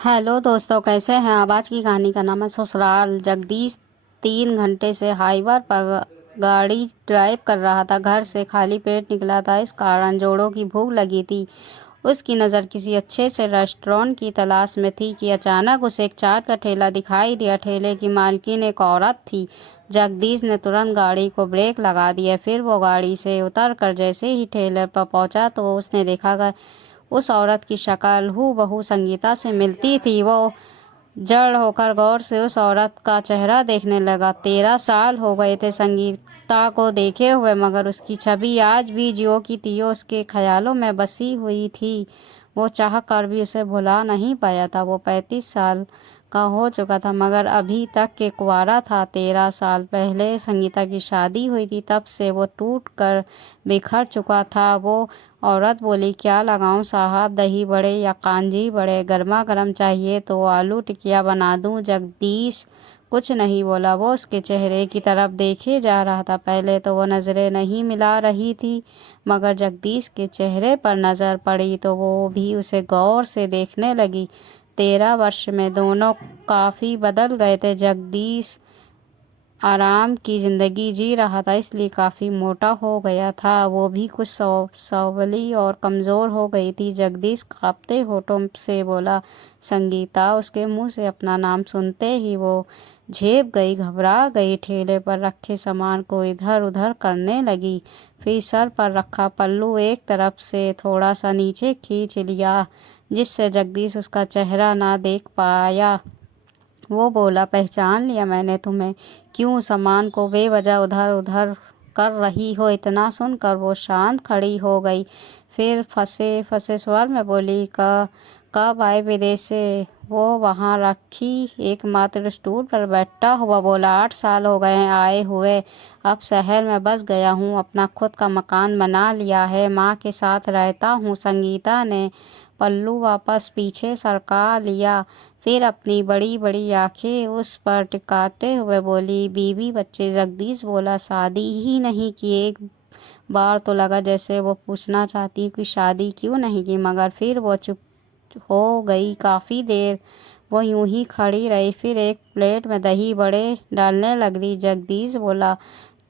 Hello दोस्तों, कैसे हैं आप। आज की कहानी का नाम है ससुराल। जगदीश 3 घंटे से हाईवे पर गाड़ी ड्राइव कर रहा था। घर से खाली पेट निकला था, इस कारण जोड़ों की भूख लगी थी। उसकी नज़र किसी अच्छे से रेस्टोरेंट की तलाश में थी कि अचानक उसे एक चाट का ठेला दिखाई दिया। ठेले की मालकिन एक औरत थी। जगदीश ने तुरंत गाड़ी को ब्रेक लगा दिया। फिर वो गाड़ी से उतरकर जैसे ही ठेले पर पहुंचा तो उसने देखा कि उस औरत की शक्ल हूबहू संगीता से मिलती थी। वो जड़ होकर गौर से उस औरत का चेहरा देखने लगा। 13 साल हो गए थे संगीता को देखे हुए, मगर उसकी छवि आज भी ज्यों की त्यों उसके ख्यालों में बसी हुई थी। वो चाह कर भी उसे भुला नहीं पाया था। वो 35 साल का हो चुका था, मगर अभी तक के कुंवारा था। 13 साल पहले संगीता की शादी हुई थी, तब से वो टूट कर बिखर चुका था। वो औरत बोली, क्या लगाऊं साहब, दही बड़े या कांजी बड़े? गर्मा गर्म चाहिए तो आलू टिकिया बना दूं? जगदीश कुछ नहीं बोला। वो उसके चेहरे की तरफ देखे जा रहा था। पहले तो वो नजरें नहीं मिला रही थी, मगर जगदीश के चेहरे पर नजर पड़ी तो वो भी उसे गौर से देखने लगी। 13 वर्ष में दोनों काफी बदल गए थे। जगदीश आराम की जिंदगी जी रहा था, इसलिए काफी मोटा हो गया था। वो भी कुछ सौवली और कमजोर हो गई थी। जगदीश कांपते होठों से बोला, संगीता। उसके मुंह से अपना नाम सुनते ही वो झेप गई, घबरा गई। ठेले पर रखे सामान को इधर उधर करने लगी। फिर सर पर रखा पल्लू एक तरफ से थोड़ा सा नीचे खींच लिया, जिससे जगदीश उसका चेहरा ना देख पाया। वो बोला, पहचान लिया मैंने तुम्हें। क्यों सामान को बेवजह उधर उधर कर रही हो? इतना सुनकर वो शांत खड़ी हो गई। फिर फंसे फंसे स्वर में बोली, कब आए विदेश से? वो वहाँ रखी एकमात्र स्टूल पर बैठा हुआ बोला, 8 साल हो गए हैं आए हुए। अब शहर में बस गया हूँ, अपना खुद का मकान बना लिया है, माँ के साथ रहता हूँ। संगीता ने पल्लू वापस पीछे सरका लिया, फिर अपनी बड़ी बड़ी आंखें उस पर टिकाते हुए बोली, बीवी बच्चे? जगदीश बोला, शादी ही नहीं की। एक बार तो लगा जैसे वो पूछना चाहती कि शादी क्यों नहीं की, मगर फिर वो चुप हो गई। काफी देर वो यूं ही खड़ी रही, फिर एक प्लेट में दही बड़े डालने लगी। जगदीश बोला,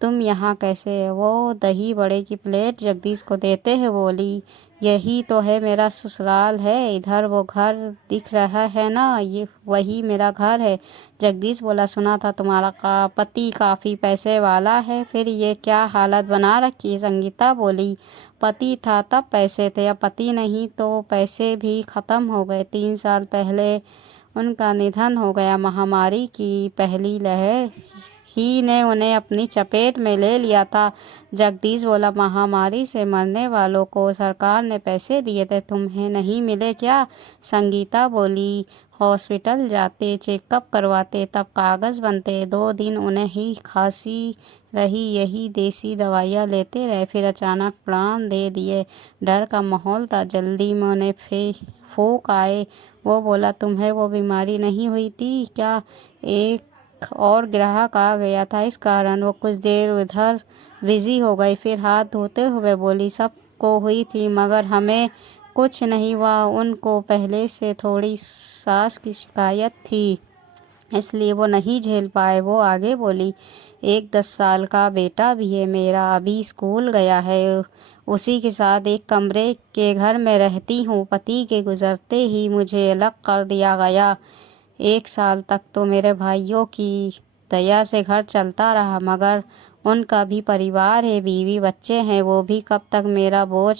तुम यहाँ कैसे? वो दही बड़े की प्लेट जगदीश को देते हुए बोली, यही तो है मेरा ससुराल है, इधर वो घर दिख रहा है ना, ये वही मेरा घर है। जगदीश बोला, सुना था तुम्हारा पति काफी पैसे वाला है, फिर ये क्या हालत बना रखी है? संगीता बोली, पति था तब पैसे थे, अब पति नहीं तो पैसे भी खत्म हो गए। 3 साल पहले उनका निधन हो गया। महामारी की पहली लहर ही ने उन्हें अपनी चपेट में ले लिया था। जगदीश बोला, महामारी से मरने वालों को सरकार ने पैसे दिए थे, तुम्हें नहीं मिले क्या? संगीता बोली, हॉस्पिटल जाते, चेकअप करवाते, तब कागज बनते। 2 दिन उन्हें ही खांसी रही, यही देसी दवाइयाँ लेते रहे, फिर अचानक प्राण दे दिए। डर का माहौल था, जल्दी में उन्हें फूंक आए। वो बोला, तुम्हें वो बीमारी नहीं हुई थी क्या? एक और ग्राहक आ गया था, इस कारण वो कुछ देर उधर बिजी हो गई, फिर हाथ धोते हुए बोली, सबको हुई थी मगर हमें कुछ नहीं हुआ। उनको पहले से थोड़ी सांस की शिकायत थी, इसलिए वो नहीं झेल पाए। वो आगे बोली, एक 10 साल का बेटा भी है मेरा, अभी स्कूल गया है, उसी के साथ एक कमरे के घर में रहती हूँ। पति के गुजरते ही मुझे अलग कर दिया गया। 1 साल तक तो मेरे भाइयों की दया से घर चलता रहा, मगर उनका भी परिवार है, बीवी बच्चे हैं, वो भी कब तक मेरा बोझ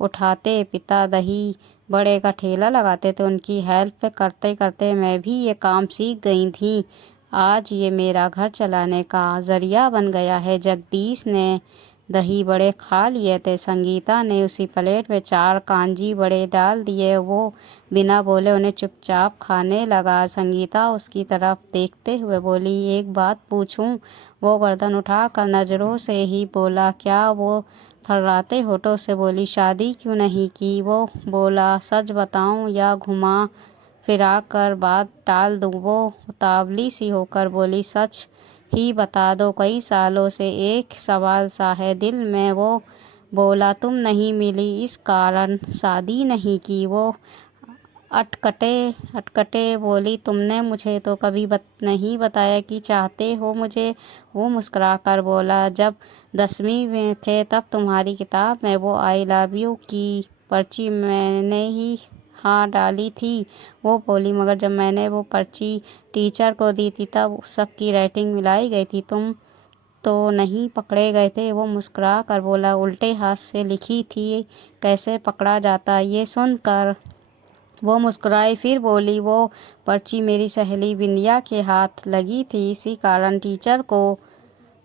उठाते? पिता दही बड़े का ठेला लगाते थे, उनकी हेल्प करते करते मैं भी ये काम सीख गई थी। आज ये मेरा घर चलाने का जरिया बन गया है। जगदीश ने दही बड़े खा लिए थे। संगीता ने उसी प्लेट में 4 कांजी बड़े डाल दिए। वो बिना बोले उन्हें चुपचाप खाने लगा। संगीता उसकी तरफ देखते हुए बोली, एक बात पूछूं? वो गर्दन उठाकर नजरों से ही बोला, क्या? वो थर्राते होठों से बोली, शादी क्यों नहीं की? वो बोला, सच बताऊं या घुमा फिरा कर बात टाल दूं? वो उतावली सी होकर बोली, सच ही बता दो, कई सालों से एक सवाल सा है दिल में। वो बोला, तुम नहीं मिली इस कारण शादी नहीं की? वो अटकटे अटकटे बोली, तुमने मुझे तो कभी नहीं बताया कि चाहते हो मुझे। वो मुस्कुराकर बोला, जब 10वीं में थे तब तुम्हारी किताब में वो आई लव यू की पर्ची मैंने ही हाँ डाली थी। वो बोली, मगर जब मैंने वो पर्ची टीचर को दी थी तब सबकी रेटिंग मिलाई गई थी, तुम तो नहीं पकड़े गए थे। वो मुस्कुरा कर बोला, उल्टे हाथ से लिखी थी, कैसे पकड़ा जाता। ये सुनकर वो मुस्कुराई, फिर बोली, वो पर्ची मेरी सहेली बिंदिया के हाथ लगी थी, इसी कारण टीचर को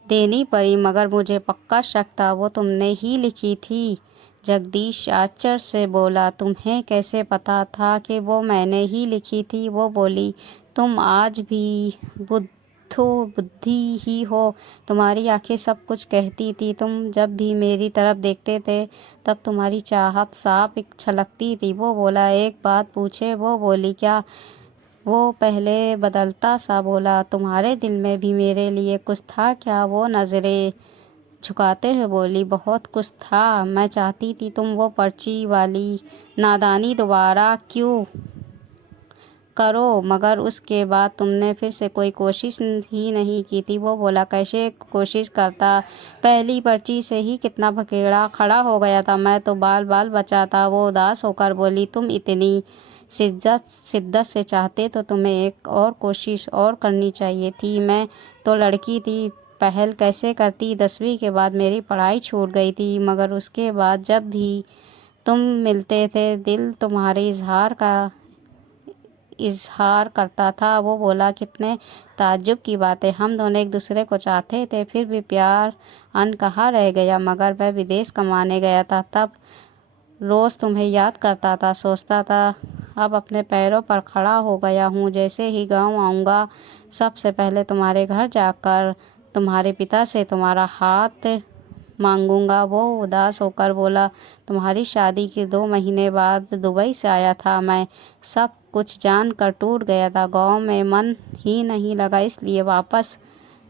देनी पड़ी, मगर मुझे पक्का शक था वो तुमने ही लिखी थी। जगदीश आश्चर्य से बोला, तुम्हें कैसे पता था कि वो मैंने ही लिखी थी। वो बोली, तुम आज भी बुद्धि ही हो, तुम्हारी आंखें सब कुछ कहती थी। तुम जब भी मेरी तरफ देखते थे तब तुम्हारी चाहत साफ छलकती थी। वो बोला, एक बात पूछे। वो बोली, क्या। वो पहले बदलता सा बोला, तुम्हारे दिल में भी मेरे लिए कुछ था क्या। वो नज़रें झुकाते हुए बोली, बहुत कुछ था। मैं चाहती थी तुम वो पर्ची वाली नादानी दोबारा क्यों करो, मगर उसके बाद तुमने फिर से कोई कोशिश ही नहीं की थी। वो बोला, कैसे कोशिश करता, पहली पर्ची से ही कितना भकेड़ा खड़ा हो गया था, मैं तो बाल बाल बचा था। वो उदास होकर बोली, तुम इतनी शिद्दत से चाहते तो तुम्हें एक और कोशिश और करनी चाहिए थी। मैं तो लड़की थी, पहल कैसे करती। 10वीं के बाद मेरी पढ़ाई छूट गई थी, मगर उसके बाद जब भी तुम मिलते थे दिल तुम्हारे इजहार करता था। वो बोला, कितने ताज्जुब की बात है, हम दोनों एक दूसरे को चाहते थे, फिर भी प्यार अनकहा रह गया। मगर मैं विदेश कमाने गया था, तब रोज़ तुम्हें याद करता था, सोचता था अब अपने पैरों पर खड़ा हो गया हूँ। जैसे ही गांव आऊँगा सबसे पहले तुम्हारे घर जाकर तुम्हारे पिता से तुम्हारा हाथ मांगूंगा। वो उदास होकर बोला, तुम्हारी शादी के 2 महीने बाद दुबई से आया था, मैं सब कुछ जानकर टूट गया था। गांव में मन ही नहीं लगा, इसलिए वापस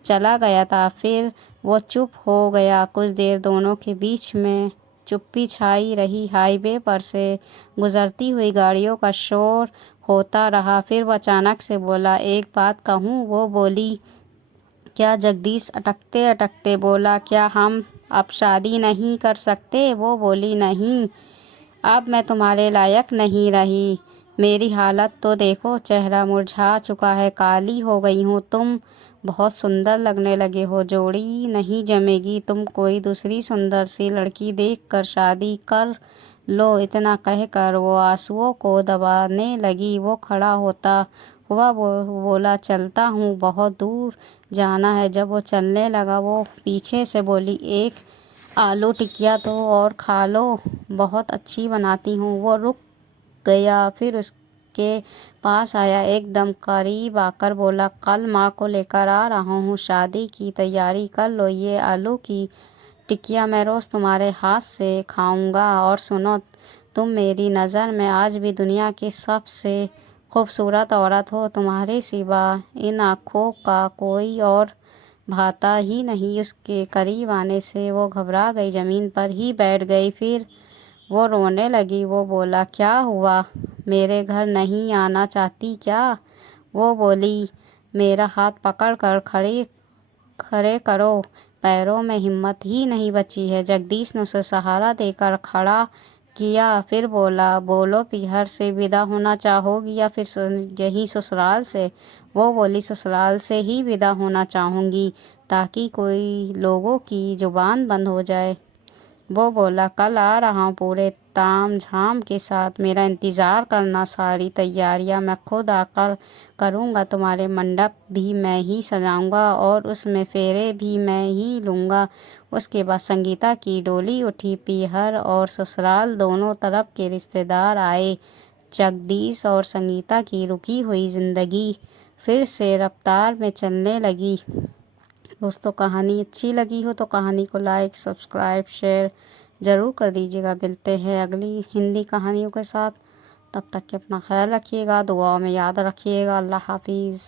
चला गया था। फिर वो चुप हो गया। कुछ देर दोनों के बीच में चुप्पी छाई रही। हाईवे पर से गुजरती हुई गाड़ियों का शोर होता रहा। फिर वो अचानक से बोला, एक बात कहूँ। वो बोली, क्या। जगदीश अटकते अटकते बोला, क्या हम अब शादी नहीं कर सकते। वो बोली, नहीं, अब मैं तुम्हारे लायक नहीं रही। मेरी हालत तो देखो, चेहरा मुरझा चुका है, काली हो गई हूँ। तुम बहुत सुंदर लगने लगे हो, जोड़ी नहीं जमेगी। तुम कोई दूसरी सुंदर सी लड़की देखकर शादी कर लो। इतना कहकर वो आंसुओं को दबाने लगी। वो खड़ा होता हुआ बोला, चलता हूँ, बहुत दूर जाना है। जब वो चलने लगा, वो पीछे से बोली, एक आलू टिकिया तो और खा लो, बहुत अच्छी बनाती हूँ। वो रुक गया, फिर उसके पास आया, एकदम करीब आकर बोला, कल माँ को लेकर आ रहा हूँ, शादी की तैयारी कर लो। ये आलू की टिकिया मैं रोज़ तुम्हारे हाथ से खाऊंगा। और सुनो, तुम मेरी नज़र में आज भी दुनिया की सबसे खूबसूरत औरत हो। तुम्हारे सिवा इन आँखों का कोई और भाता ही नहीं। उसके करीब आने से वो घबरा गई, ज़मीन पर ही बैठ गई। फिर वो रोने लगी। वो बोला, क्या हुआ, मेरे घर नहीं आना चाहती क्या। वो बोली, मेरा हाथ पकड़ कर खड़े करो, पैरों में हिम्मत ही नहीं बची है। जगदीश ने उसे सहारा देकर खड़ा किया। फिर बोला, बोलो, पीहर से विदा होना चाहोगी या फिर यही ससुराल से। वो बोली, ससुराल से ही विदा होना चाहूँगी, ताकि कोई लोगों की जुबान बंद हो जाए। वो बोला, कल आ रहा हूँ, पूरे ताम झाम के साथ मेरा इंतज़ार करना। सारी तैयारियां मैं खुद आकर करूँगा, तुम्हारे मंडप भी मैं ही सजाऊँगा और उसमें फेरे भी मैं ही लूँगा। उसके बाद संगीता की डोली उठी। पीहर और ससुराल दोनों तरफ के रिश्तेदार आए। जगदीश और संगीता की रुकी हुई ज़िंदगी फिर से रफ्तार में चलने लगी। दोस्तों, कहानी अच्छी लगी हो तो कहानी को लाइक, सब्सक्राइब, शेयर ज़रूर कर दीजिएगा। मिलते हैं अगली हिंदी कहानियों के साथ। तब तक के अपना ख्याल रखिएगा, दुआओं में याद रखिएगा। अल्लाह हाफिज़।